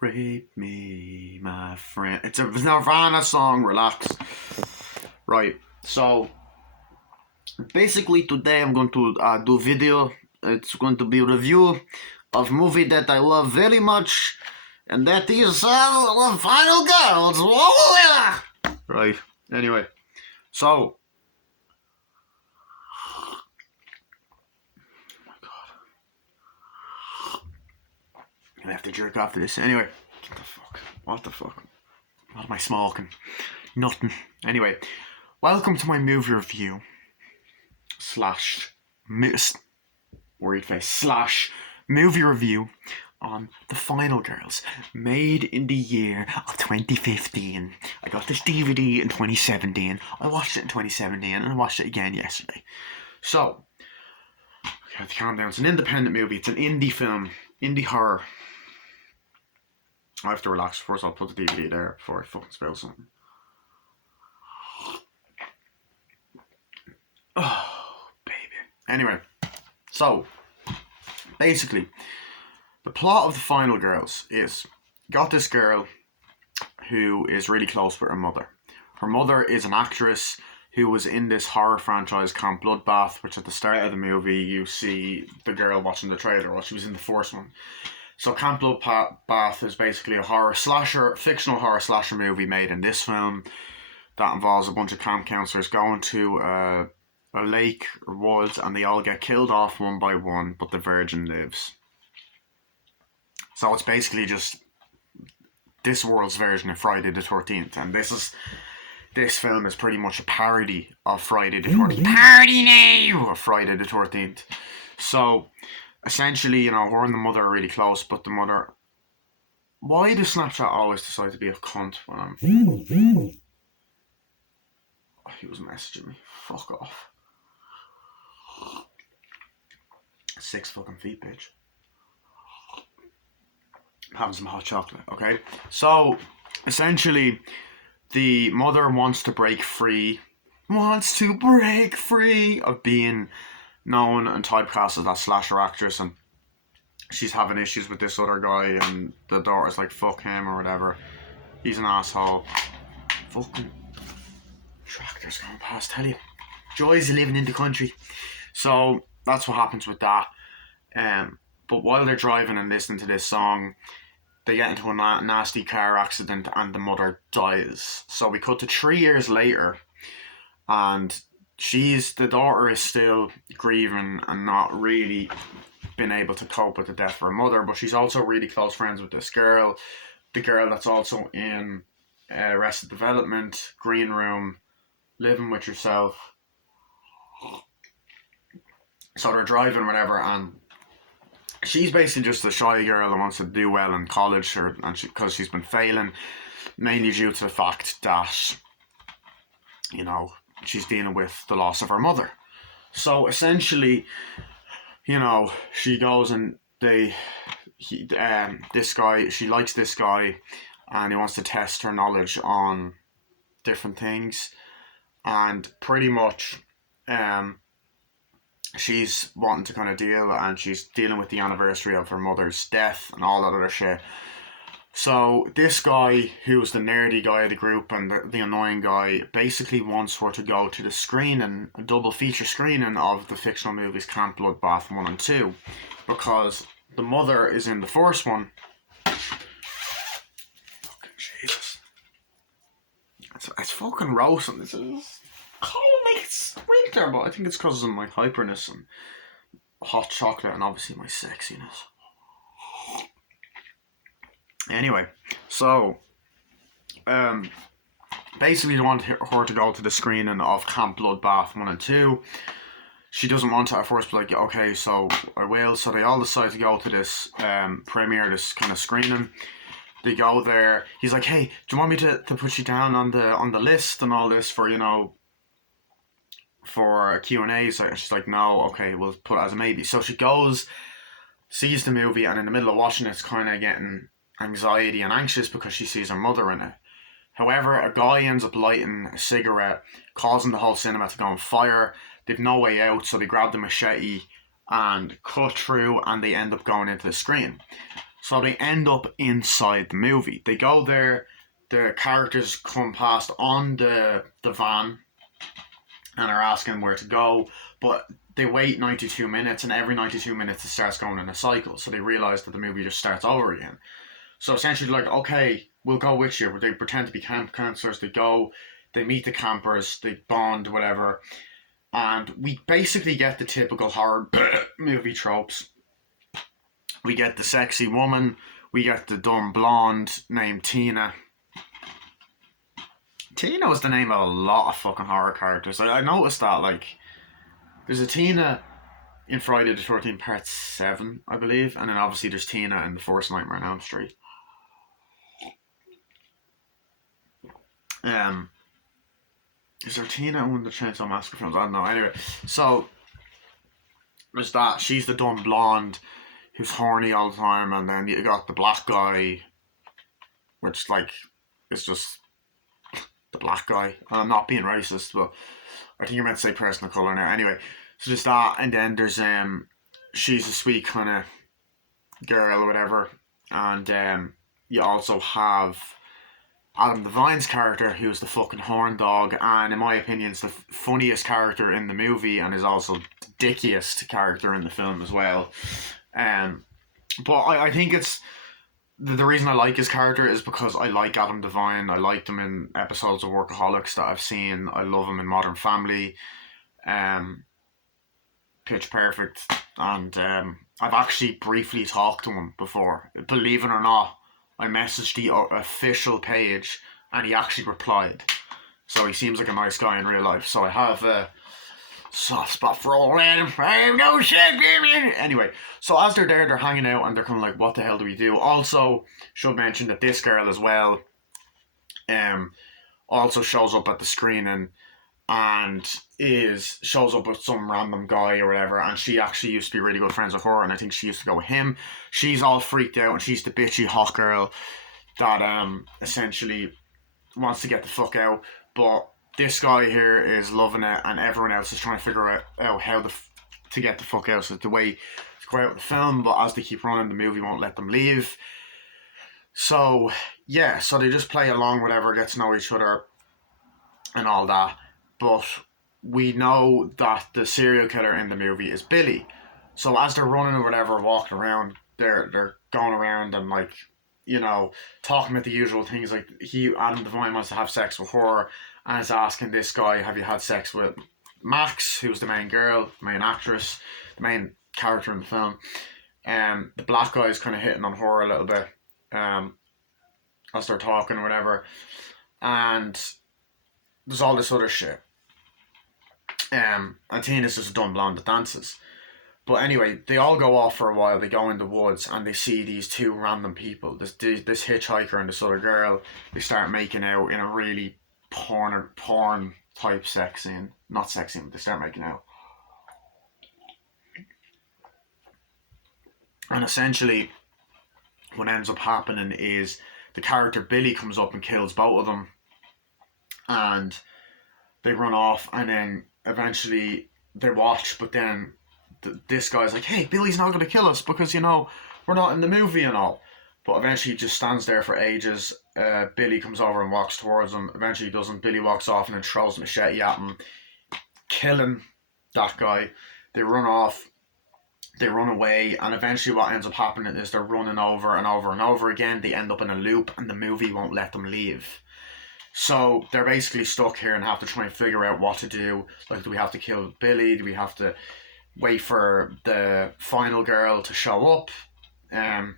Rape me, my friend. It's a Nirvana song, relax. Right, so basically today I'm going to do a video. It's going to be a review of a movie that I love very much, and that is The Final Girls. Oh, yeah. Right, anyway, so. Oh my god. I'm gonna have to jerk off to this. Anyway, what the fuck? What the fuck? What am I smoking? Nothing. Anyway, welcome to my movie review slash worried face slash movie review on The Final Girls, made in the year of 2015. I got this DVD in 2017. I watched it in 2017 and I watched it again yesterday. So, I have to calm down. It's an independent movie. It's an indie film, indie horror. I have to relax. First, I'll put the DVD there before I fucking spill something. Oh, baby. Anyway, so basically, the plot of The Final Girls is got this girl who is really close with her mother. Her mother is an actress who was in this horror franchise Camp Bloodbath, which at the start of the movie you see the girl watching the trailer. Well, she was in the first one. So Camp Bloodbath is basically a horror slasher, fictional horror slasher movie made in this film that involves a bunch of camp counselors going to a lake or woods, and they all get killed off one by one, but the virgin lives. So it's basically just this world's version of Friday the 13th, and this film is pretty much a parody of Friday the 13th. Parody now of Friday the 13th. So essentially, her and the mother are really close, but the mother. Why does Snapchat always decide to be a cunt when I'm. Oh, he was messaging me. Fuck off. 6 fucking feet, bitch. Having some hot chocolate, okay? So, essentially, the mother wants to break free of being known and typecast as that slasher actress, and she's having issues with this other guy, and the daughter's like, fuck him or whatever. He's an asshole. Fucking tractors going past, tell you. Joys of living in the country. So that's what happens with that. But while they're driving and listening to this song, they get into a nasty car accident and the mother dies. So we cut to 3 years later, and the daughter is still grieving and not really been able to cope with the death of her mother, but she's also really close friends with this girl, the girl that's also in Arrested Development, Green Room, Living with Yourself. So they're driving, whatever, and she's basically just a shy girl who wants to do well in college, because she's been failing, mainly due to the fact that, she's dealing with the loss of her mother. So essentially, she goes and this guy, she likes this guy, and he wants to test her knowledge on different things, and pretty much, she's wanting to kind of deal, and she's dealing with the anniversary of her mother's death and all that other shit. So this guy, who's the nerdy guy of the group and the annoying guy, basically wants her to go to the screening, a double feature screening of the fictional movies Camp Bloodbath 1 and 2, because the mother is in the first one. Fucking Jesus. It's fucking roasting. This is cold like it's winter, but I think it's because of my hyperness and hot chocolate and obviously my sexiness. Anyway, so basically they want her to go to the screening of Camp Bloodbath 1 and 2. She doesn't want to at first, but like, okay, so I will. So they all decide to go to this premiere, this kind of screening. They go there. He's like, hey, do you want me to put you down on the list and all this for, for a Q&A? So she's like, no, okay, we'll put it as a maybe. So she goes, sees the movie, and in the middle of watching it, it's kind of getting anxiety and anxious because she sees her mother in it. However, a guy ends up lighting a cigarette, causing the whole cinema to go on fire. They've no way out, so they grab the machete and cut through, and they end up going into the screen. So they end up inside the movie. They go there, the characters come past on the van and are asking where to go, but they wait 92 minutes, and every 92 minutes it starts going in a cycle. So they realise that the movie just starts over again. So essentially, like, okay, we'll go with you. They pretend to be camp counselors. They go, they meet the campers, they bond, whatever. And we basically get the typical horror movie tropes. We get the sexy woman. We get the dumb blonde named Tina. Tina was the name of a lot of fucking horror characters. I noticed that, like, there's a Tina in Friday the 13th Part 7, I believe. And then obviously there's Tina in the first Nightmare on Elm Street. Is there Tina in one of the Chainsaw Massacre films? I don't know. Anyway, so there's that. She's the dumb blonde who's horny all the time, and then you got the black guy, which, like, is just the black guy. And I'm not being racist, but I think you're meant to say person of colour now. Anyway, so there's that, and then there's she's a sweet kind of girl or whatever, and you also have Adam Devine's character, who's the fucking horn dog, and in my opinion is the funniest character in the movie, and is also the dickiest character in the film as well. But I think it's the reason I like his character is because I like Adam Devine. I liked him in episodes of Workaholics that I've seen. I love him in Modern Family, Pitch Perfect, and I've actually briefly talked to him before. Believe it or not, I messaged the official page and he actually replied. So he seems like a nice guy in real life. So I have a soft spot for old Adam. No shit, baby. Anyway, so as they're there, they're hanging out and they're kind of like, what the hell do we do? Also, should mention that this girl as well also shows up at the screening and shows up with some random guy or whatever, and she actually used to be really good friends with her, and I think she used to go with him. She's all freaked out, and she's the bitchy hot girl that essentially wants to get the fuck out, but this guy here is loving it, and everyone else is trying to figure out how to get the fuck out. So the way to go out of the film, but as they keep running, the movie won't let them leave. So yeah, so they just play along, whatever, get to know each other and all that. But we know that the serial killer in the movie is Billy. So as they're running or whatever, walking around, they're going around and, like, you know, talking about the usual things, like Adam Devine wants to have sex with her and is asking this guy, have you had sex with Max, who's the main girl, the main actress, the main character in the film. The black guy is kind of hitting on her a little bit as they're talking or whatever. And there's all this other shit. And Tina's just a dumb blonde that dances. But anyway, they all go off for a while. They go in the woods and they see these two random people. This hitchhiker and this other girl. They start making out in a really porn type sex scene. Not sex scene, but they start making out. And essentially, what ends up happening is the character Billy comes up and kills both of them. And they run off, and then eventually they watch, but then this guy's like, hey, Billy's not going to kill us because, you know, we're not in the movie and all. But eventually he just stands there for ages. Billy comes over and walks towards him. Eventually he doesn't. Billy walks off and then throws a machete at him, killing that guy. They run off. They run away, and eventually what ends up happening is they're running over and over and over again. They end up in a loop, and the movie won't let them leave. So they're basically stuck here and have to try and figure out what to do. Like, do we have to kill Billy? Do we have to wait for the final girl to show up? And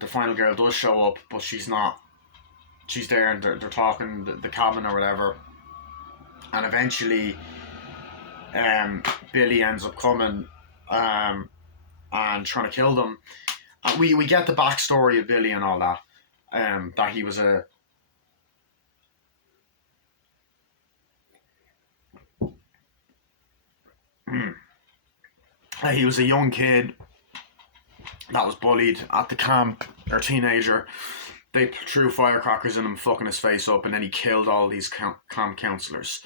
the final girl does show up, but she's not. She's there and they're talking the cabin or whatever. And eventually Billy ends up coming and trying to kill them. And we get the backstory of Billy and all that. That he was a he was a young kid that was bullied at the camp, or teenager. They threw firecrackers in him, fucking his face up, and then he killed all these camp counselors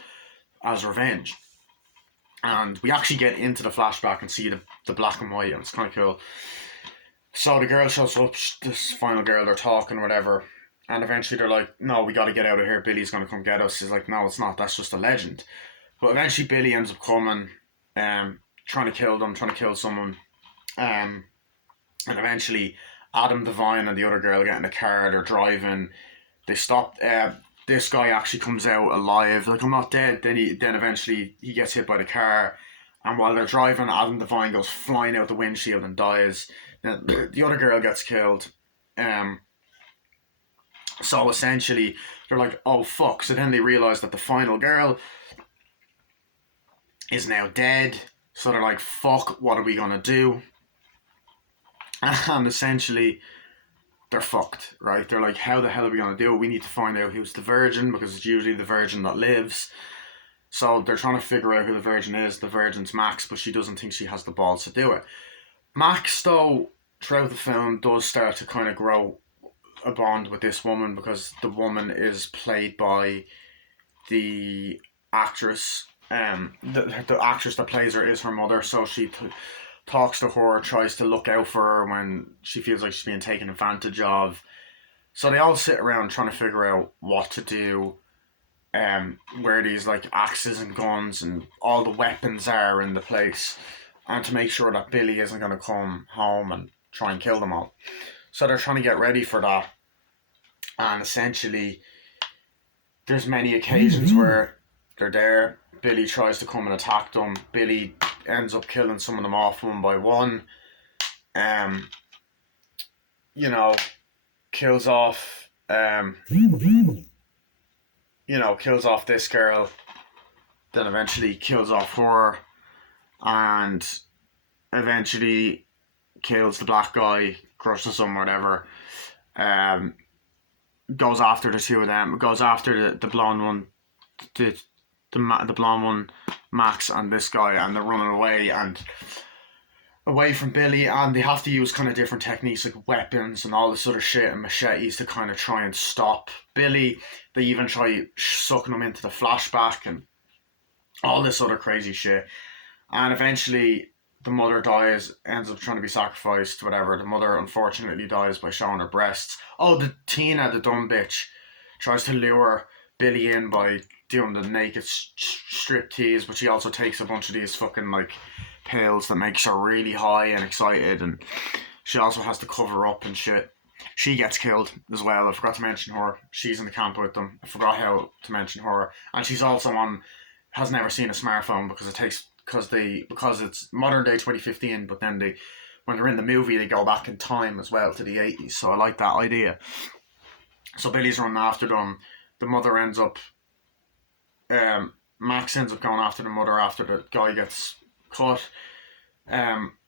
as revenge. And we actually get into the flashback and see the black and white, and it's kind of cool. So the girl shows up, this final girl, they're talking, whatever. And eventually they're like, no, we got to get out of here. Billy's going to come get us. He's like, no, it's not. That's just a legend. But eventually Billy ends up coming, trying to kill them, trying to kill someone. Um, and eventually Adam Devine and the other girl get in the car. They're driving. They stop. This guy actually comes out alive. Like, I'm not dead. Then eventually he gets hit by the car. And while they're driving, Adam Devine goes flying out the windshield and dies. Then the other girl gets killed. Um, so essentially, they're like, oh fuck. So then they realize that the final girl is now dead. So they're like, fuck, what are we gonna do? And essentially, they're fucked, right? They're like, how the hell are we gonna do it? We need to find out who's the virgin because it's usually the virgin that lives. So they're trying to figure out who the virgin is. The virgin's Max, but she doesn't think she has the balls to do it. Max, though, throughout the film, does start to kind of grow a bond with this woman because the woman is played by the actress. The actress that plays her is her mother, so she talks to her, tries to look out for her when she feels like she's being taken advantage of. So they all sit around trying to figure out what to do, where these like axes and guns and all the weapons are in the place, and to make sure that Billy isn't going to come home and try and kill them all. So they're trying to get ready for that, and essentially, there's many occasions where they're there. Billy tries to come and attack them. Billy ends up killing some of them off one by one. Um, you know, kills off. Kills off this girl. Then eventually kills off her, and eventually kills the black guy, crushes him, whatever. Goes after the two of them. Goes after the blonde one, the blonde one, Max, and this guy, and they're running away from Billy, and they have to use kind of different techniques like weapons and all this sort of shit and machetes to kind of try and stop Billy. They even try sucking him into the flashback and all this sort of crazy shit. And eventually the mother dies, ends up trying to be sacrificed, whatever. The mother unfortunately dies by showing her breasts. Oh, the Tina, the dumb bitch, tries to lure Billy in by doing the naked strip tease, but she also takes a bunch of these fucking like pills that makes her really high and excited, and she also has to cover up and shit. She gets killed as well. I forgot to mention her. She's in the camp with them. I forgot how to mention her, and she's also has never seen a smartphone because it's modern day 2015, but then when they're in the movie they go back in time as well to the 80s. So I like that idea. So Billy's running after them. The mother ends up Max ends up going after the mother after the guy gets cut.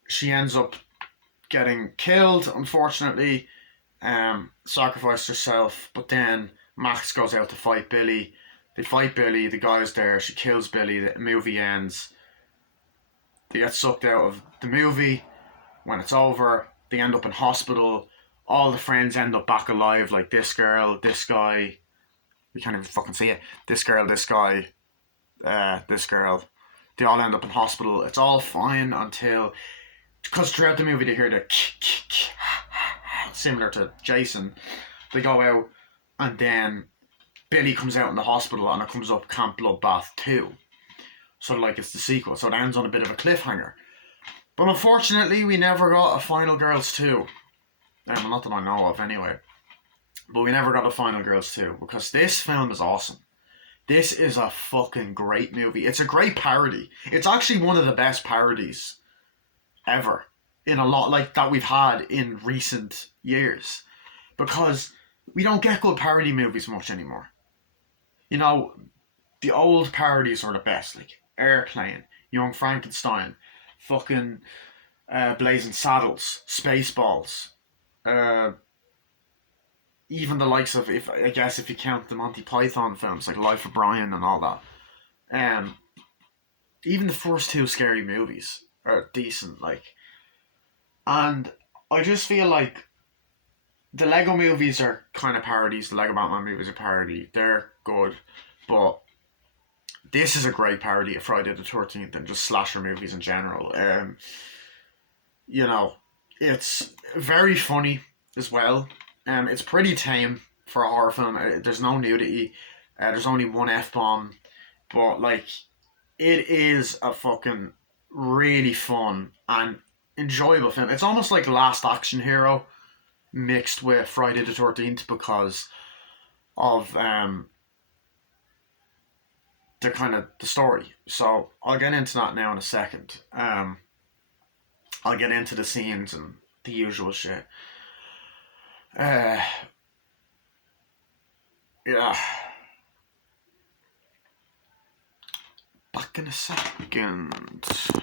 She ends up getting killed, unfortunately. Sacrificed herself, but then Max goes out to fight Billy. They fight Billy, the guy's there, she kills Billy, the movie ends. They get sucked out of the movie. When it's over, they end up in hospital. All the friends end up back alive, like this girl, this guy. We can't even fucking see it. This girl, this guy, this girl. They all end up in hospital. It's all fine until, because throughout the movie they hear the similar to Jason. They go out, and then Billy comes out in the hospital, and it comes up Camp Bloodbath 2. So like it's the sequel. So it ends on a bit of a cliffhanger. But unfortunately, we never got a Final Girls 2. Well, not that I know of, anyway. But we never got a Final Girls 2 because this film is awesome. This is a fucking great movie. It's a great parody. It's actually one of the best parodies ever in a lot like that we've had in recent years, because we don't get good parody movies much anymore. You know, the old parodies are the best, like Airplane, Young Frankenstein, fucking Blazing Saddles, Spaceballs, even the likes of, if you count the Monty Python films like Life of Brian and all that. Even the first two Scary Movies are decent, like. And I just feel like the Lego movies are kind of parodies. The Lego Batman movies are parody. They're good, but this is a great parody of Friday the 13th and just slasher movies in general. You know, It's very funny as well. It's pretty tame for a horror film. There's no nudity. There's only one f bomb, but like it is a fucking really fun and enjoyable film. It's almost like Last Action Hero mixed with Friday the 13th because of the kind of the story. So I'll get into that now in a second. I'll get into the scenes and the usual shit. Uh, yeah. Back in a second.